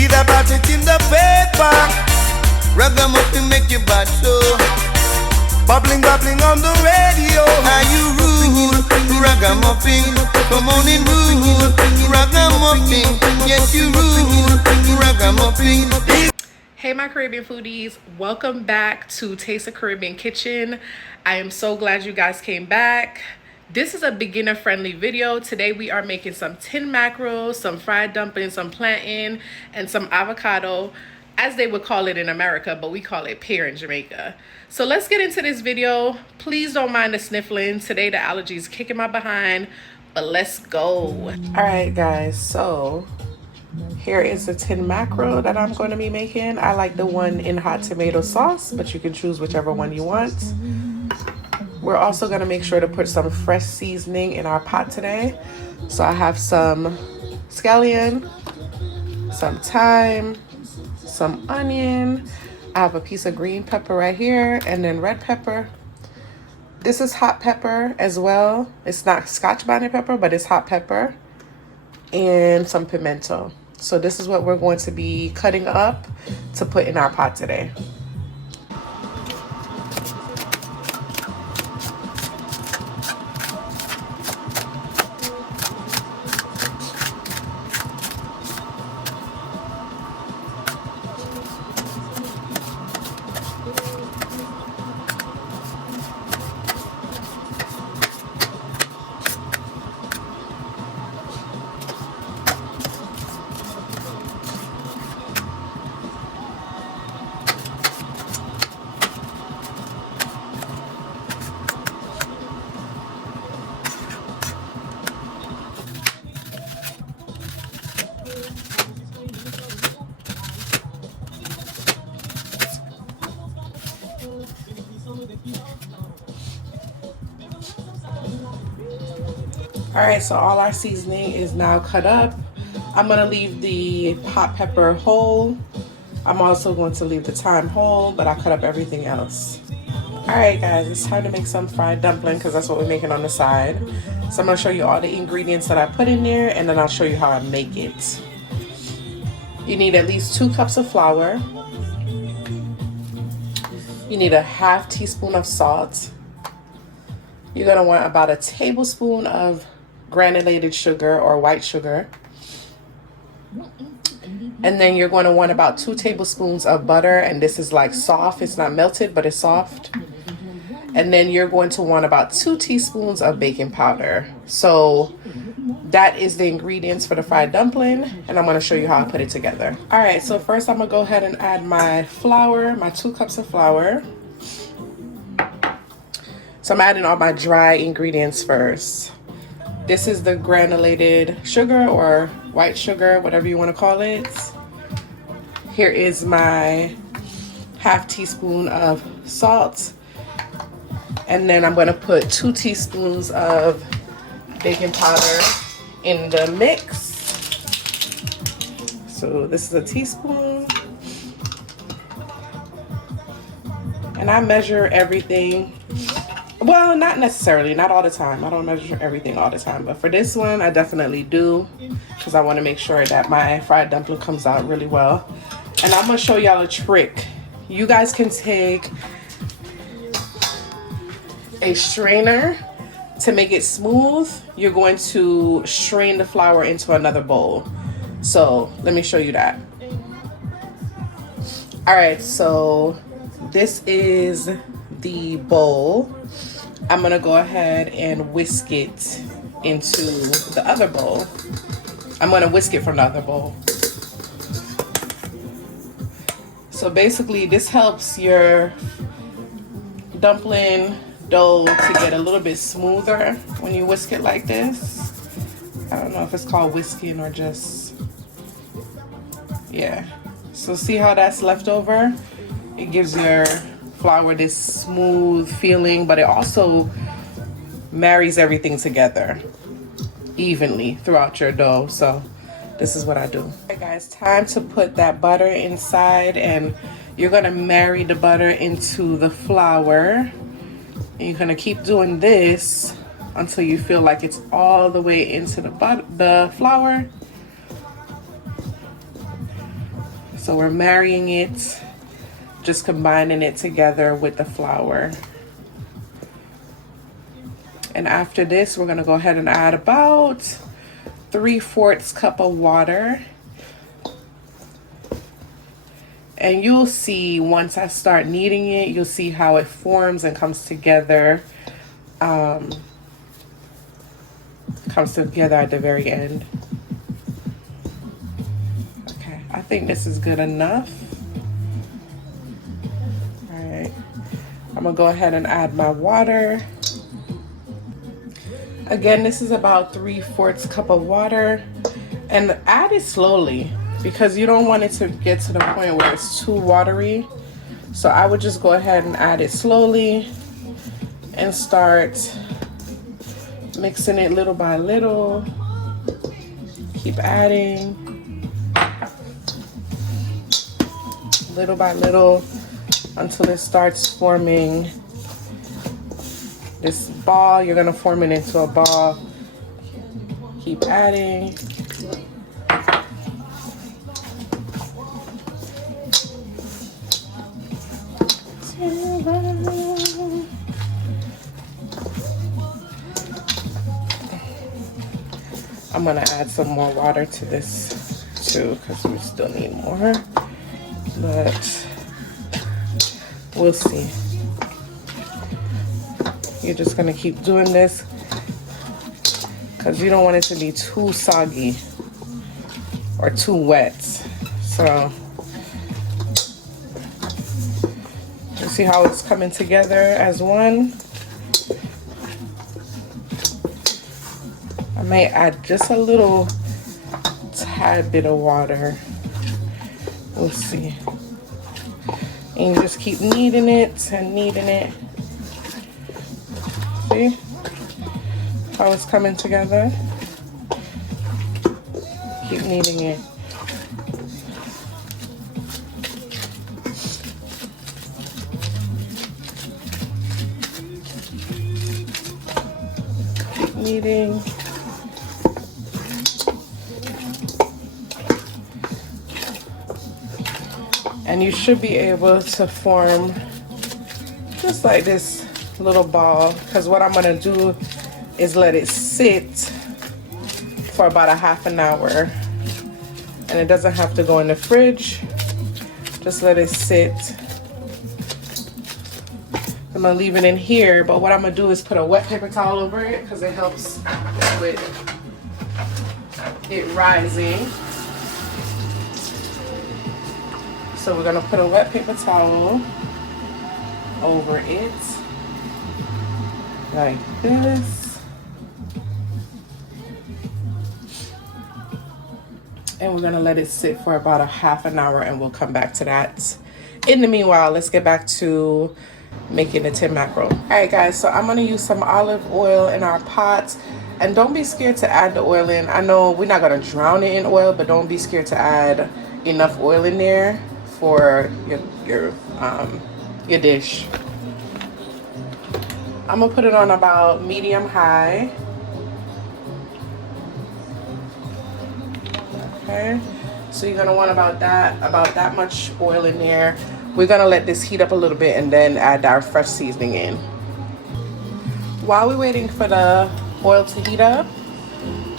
Read about it in the paper. Ragamuffin make you bad so. Bubbling, bubbling on the radio. Are you rude? Ragamuffin. Come on in rude. Ragamuffin. Yes, you rude. Ragamuffin. Hey my Caribbean foodies, welcome back to Taste of Caribbean Kitchen. I am so glad you guys came back. This is a beginner friendly video. Today we are making some tin mackerel, some fried dumplings, some plantain, and some avocado, as they would call it in America, but we call it pear in Jamaica. So let's get into this video. Please don't mind the sniffling. Today the allergies kicking my behind, but let's go. All right guys, so here is the tin mackerel that I'm going to be making. I like the one in hot tomato sauce, but you can choose whichever one you want. We're also going to make sure to put some fresh seasoning in our pot today. So I have some scallion, some thyme, some onion. I have a piece of green pepper right here, and then red pepper. This is hot pepper as well. It's not Scotch bonnet pepper, but it's hot pepper. And some pimento. So this is what we're going to be cutting up to put in our pot today. All right, so all our seasoning is now cut up. I'm gonna leave the hot pepper whole. I'm also going to leave the thyme whole, but I cut up everything else. All right guys, it's time to make some fried dumpling because that's what we're making on the side. So I'm gonna show you all the ingredients that I put in there, and then I'll show you how I make it. You need at least 2 cups of flour. You need a ½ teaspoon of salt. You're gonna want about a tablespoon of granulated sugar or white sugar. And then you're going to want about 2 tablespoons of butter, and this is like soft. It's not melted, but it's soft. And then you're going to want about 2 teaspoons of baking powder. So that is the ingredients for the fried dumpling, and I'm going to show you how I put it together. All right, so first I'm gonna go ahead and add my flour, my 2 cups of flour. So I'm adding all my dry ingredients first. This is the granulated sugar or white sugar, whatever you want to call it. Here is my ½ teaspoon of salt. And then I'm going to put 2 teaspoons of baking powder in the mix. So this is a teaspoon. And I measure everything. Well, not necessarily, not all the time. I don't measure everything all the time, but for this one, I definitely do, because I want to make sure that my fried dumpling comes out really well. And I'm going to show y'all a trick. You guys can take a strainer to make it smooth. You're going to strain the flour into another bowl. So let me show you that. All right, so this is the bowl. I'm gonna go ahead and whisk it into the other bowl. I'm gonna whisk it from the other bowl. So basically this helps your dumpling dough to get a little bit smoother when you whisk it like this. I don't know if it's called whisking or just, yeah. So see how that's left over? It gives your flour this smooth feeling, but it also marries everything together evenly throughout your dough. So this is what I do. Okay guys, time to put that butter inside, and you're gonna marry the butter into the flour, and you're gonna keep doing this until you feel like it's all the way into the flour. So we're marrying it, just combining it together with the flour. And after this, we're gonna go ahead and add about 3/4 cup of water. And you'll see once I start kneading it, you'll see how it forms and comes together. Comes together at the very end. Okay, I think this is good enough. All right, I'm gonna go ahead and add my water. Again, this is about 3/4 cup of water, and add it slowly because you don't want it to get to the point where it's too watery. So I would just go ahead and add it slowly and start mixing it little by little. Keep adding little by little until it starts forming this ball. You're gonna form it into a ball. Keep adding. I'm gonna add some more water to this too because we still need more, but we'll see. You're just gonna keep doing this because you don't want it to be too soggy or too wet. So you see how it's coming together as one. I may add just a little tad bit of water. We'll see. And you just keep kneading it and kneading it. See how it's coming together? Keep kneading it. Keep kneading. And you should be able to form just like this little ball, because what I'm gonna do is let it sit for about a half an hour. And it doesn't have to go in the fridge. Just let it sit. I'm gonna leave it in here, but what I'm gonna do is put a wet paper towel over it because it helps with it rising. So we're gonna put a wet paper towel over it, like this. And we're gonna let it sit for about a half an hour and we'll come back to that. In the meanwhile, let's get back to making the tin mackerel. All right guys, so I'm gonna use some olive oil in our pot. And don't be scared to add the oil in. I know we're not gonna drown it in oil, but don't be scared to add enough oil in there for your dish. I'm gonna put it on about medium high. Okay, so you're gonna want about that much oil in there. We're gonna let this heat up a little bit and then add our fresh seasoning in. While we're waiting for the oil to heat up,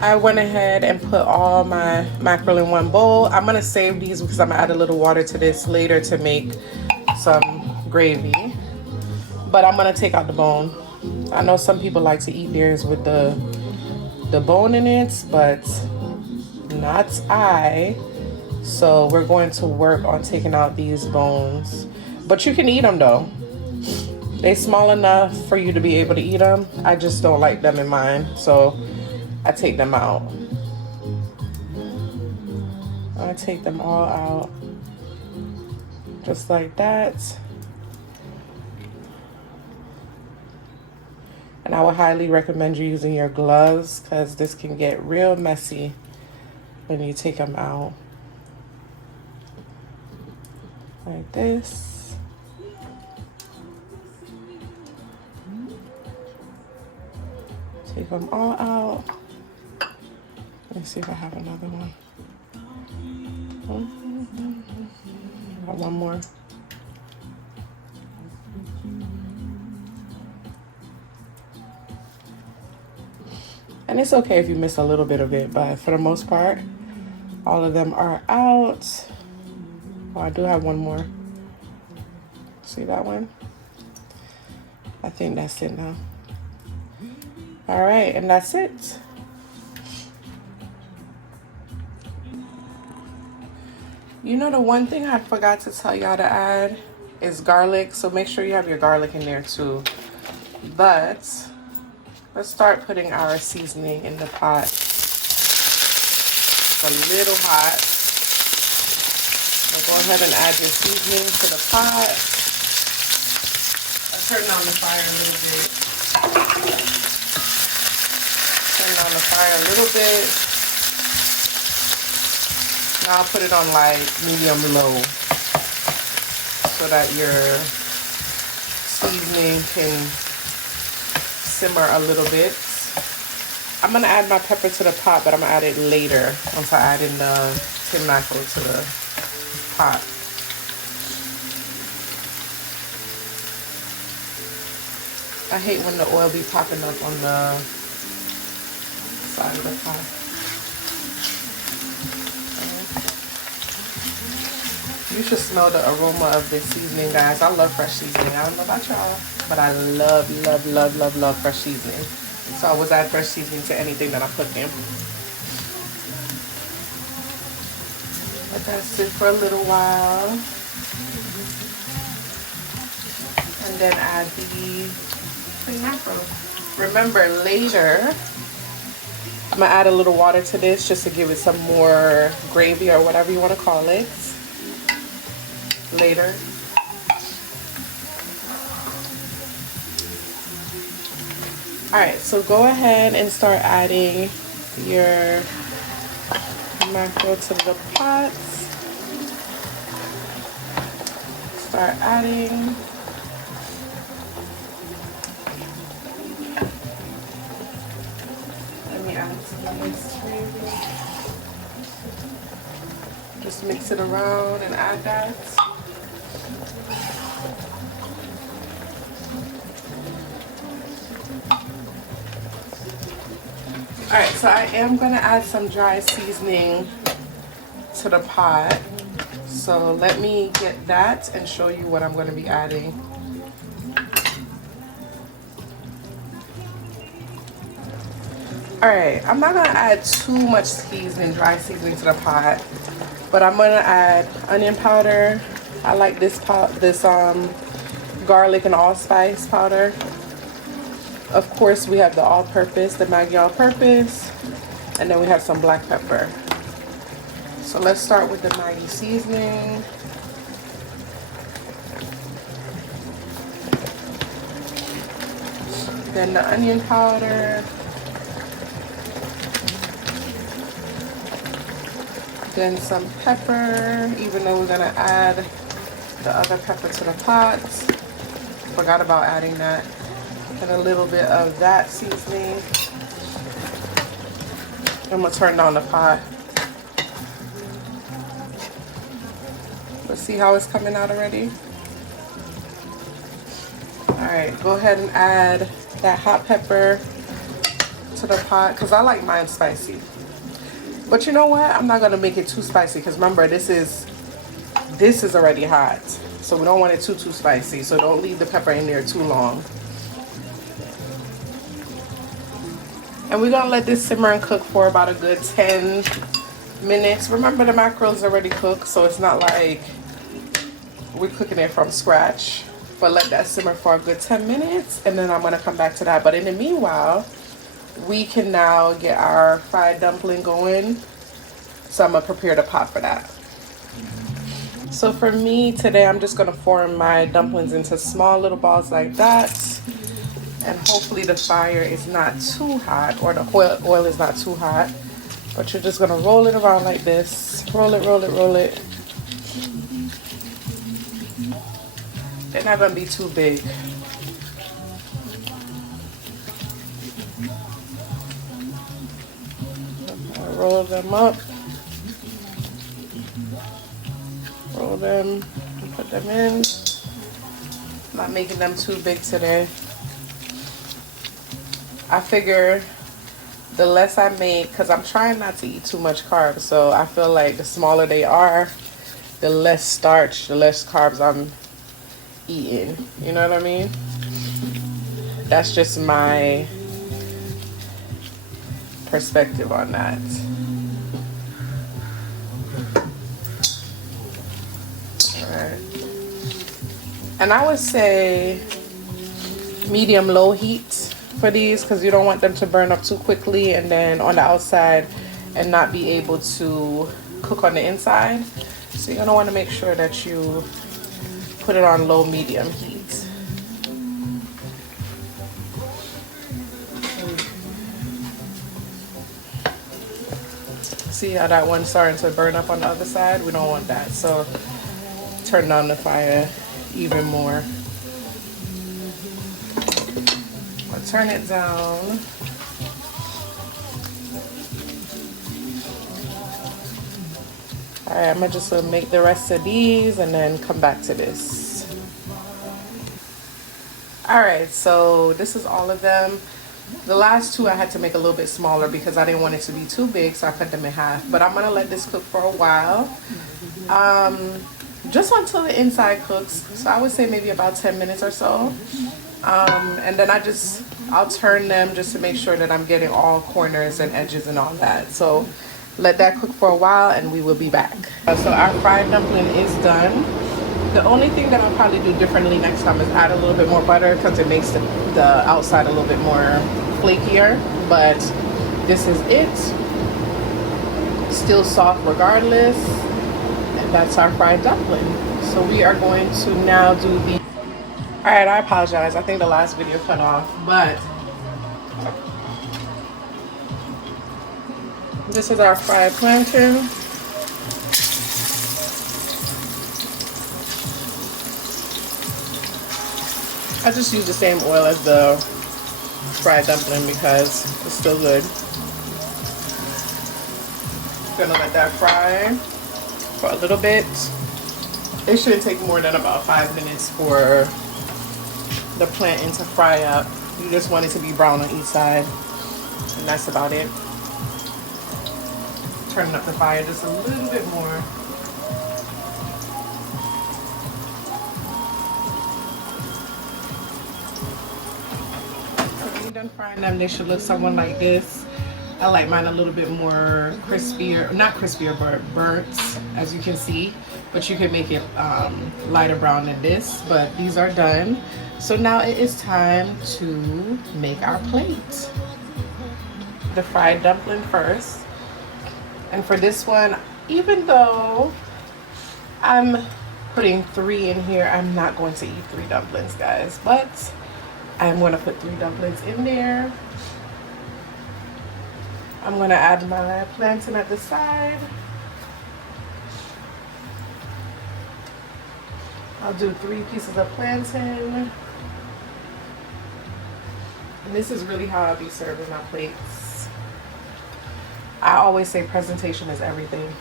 I went ahead and put all my mackerel in one bowl. I'm gonna save these because I'm gonna add a little water to this later to make some gravy. But I'm gonna take out the bone. I know some people like to eat theirs with the bone in it, but not I. So we're going to work on taking out these bones. But you can eat them though. They're small enough for you to be able to eat them. I just don't like them in mine, so I take them out. I take them all out, just like that. And I would highly recommend you using your gloves because this can get real messy when you take them out. Like this. Take them all out. Let me see if I have another one. Got one more. And it's okay if you miss a little bit of it, but for the most part, all of them are out. Oh, I do have one more. See that one? I think that's it now. All right, and that's it. You know, the one thing I forgot to tell y'all to add is garlic, so make sure you have your garlic in there too. But let's start putting our seasoning in the pot. It's a little hot. So go ahead and add your seasoning to the pot. I'll turn down the fire a little bit. Turn down the fire a little bit. Now I'll put it on like medium low so that your seasoning can simmer a little bit. I'm gonna add my pepper to the pot, but I'm gonna add it later once I add in the tin mackerel to the pot. I hate when the oil be popping up on the side of the pot. You should smell the aroma of this seasoning, guys. I love fresh seasoning. I don't know about y'all, but I love, love, love, love, love fresh seasoning. So I always add fresh seasoning to anything that I'm cooking. Let that sit for a little while. And then add the mackerel. Remember, later, I'm gonna add a little water to this just to give it some more gravy or whatever you want to call it. Later. Alright, so go ahead and start adding your mackerel to the pot. Start adding. Let me add some of this gravy. Just mix it around and add that. Alright, so I am going to add some dry seasoning to the pot. So let me get that and show you what I'm going to be adding. Alright, I'm not going to add too much seasoning, dry seasoning to the pot. But I'm going to add onion powder. I like this garlic and allspice powder. Of course, we have the all-purpose, the Maggi all-purpose, and then we have some black pepper. So let's start with the Maggi seasoning. Then the onion powder. Then some pepper, even though we're gonna add the other pepper to the pot. Forgot about adding that. And a little bit of that seasoning. I'm gonna turn down the pot. Let's see how it's coming out already. Alright, go ahead and add that hot pepper to the pot, because I like mine spicy. But you know what? I'm not gonna make it too spicy, because remember, this is already hot. So we don't want it too spicy. So don't leave the pepper in there too long. And we're gonna let this simmer and cook for about a good 10 minutes. Remember, the mackerel is already cooked, so it's not like we're cooking it from scratch. But let that simmer for a good 10 minutes, and then I'm gonna come back to that. But in the meanwhile, we can now get our fried dumpling going. So I'm gonna prepare the pot for that. So for me today, I'm just gonna form my dumplings into small little balls like that. And hopefully the fire is not too hot, or the oil is not too hot. But you're just gonna roll it around like this. Roll it, roll it, roll it. They're not gonna be too big. Roll them up. Roll them and put them in. Not making them too big today. I figure the less I make, because I'm trying not to eat too much carbs, so I feel like the smaller they are, the less starch, the less carbs I'm eating. You know what I mean? That's just my perspective on that. Alright. And I would say medium low heat for these, because you don't want them to burn up too quickly and then on the outside and not be able to cook on the inside. So you're gonna want to make sure that you put it on low medium heat. See how that one's starting to burn up on the other side? We don't want that, so turn down the fire even more. I'll turn it down. Alright, I'm gonna just make the rest of these and then come back to this. Alright, so this is all of them. The last two I had to make a little bit smaller because I didn't want it to be too big, so I cut them in half. But I'm gonna let this cook for a while. Just until the inside cooks. So I would say maybe about 10 minutes or so. And then I'll turn them just to make sure that I'm getting all corners and edges and all that. So let that cook for a while and we will be back. So our fried dumpling is done. The only thing that I'll probably do differently next time is add a little bit more butter because it makes the outside a little bit more flakier. But this is it. Still soft regardless. And that's our fried dumpling. So we are going to now do the... Alright, I apologize. I think the last video cut off. But this is our fried plantain. I just use the same oil as the fried dumpling because it's still good. Gonna let that fry for a little bit. It shouldn't take more than about 5 minutes for the plantain to fry up. You just want it to be brown on each side, and that's about it. Turning up the fire just a little bit more. Done frying them, they should look somewhat like this. I like mine a little bit more crispier, not crispier, but burnt, as you can see. But you can make it lighter brown than this. But these are done. So now it is time to make our plate. The fried dumpling first. And for this one, even though I'm putting 3 in here, I'm not going to eat 3 dumplings, guys. But I'm going to put 3 dumplings in there. I'm going to add my plantain at the side. I'll do 3 pieces of plantain. And this is really how I'll be serving my plates. I always say presentation is everything.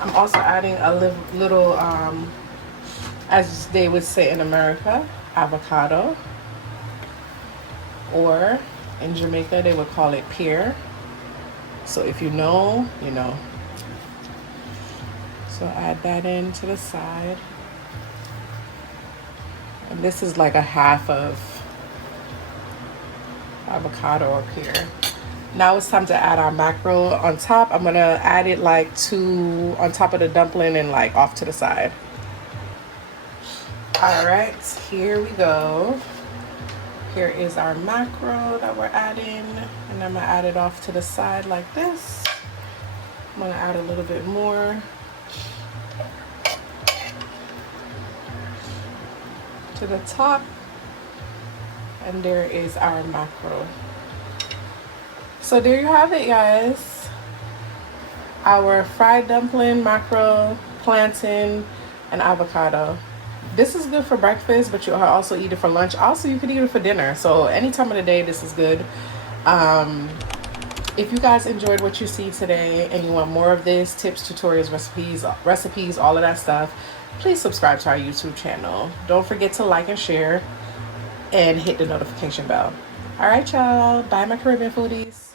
I'm also adding a little, as they would say in America, avocado, or in Jamaica they would call it pear. So if you know, you know. So add that in to the side. And this is like a half of avocado or pear. Now it's time to add our mackerel on top. I'm gonna add it like on top of the dumpling and like off to the side. All right, here we go. Here is our mackerel that we're adding, and I'm gonna add it off to the side like this. I'm gonna add a little bit more to the top, and there is our mackerel. So there you have it, guys. Our fried dumpling, mackerel, plantain, and avocado. This is good for breakfast, but you also eat it for lunch. Also, you could eat it for dinner. So any time of the day, this is good. If you guys enjoyed what you see today and you want more of this, tips, tutorials, recipes, all of that stuff, please subscribe to our YouTube channel. Don't forget to like and share and hit the notification bell. All right, y'all. Bye, my Caribbean foodies.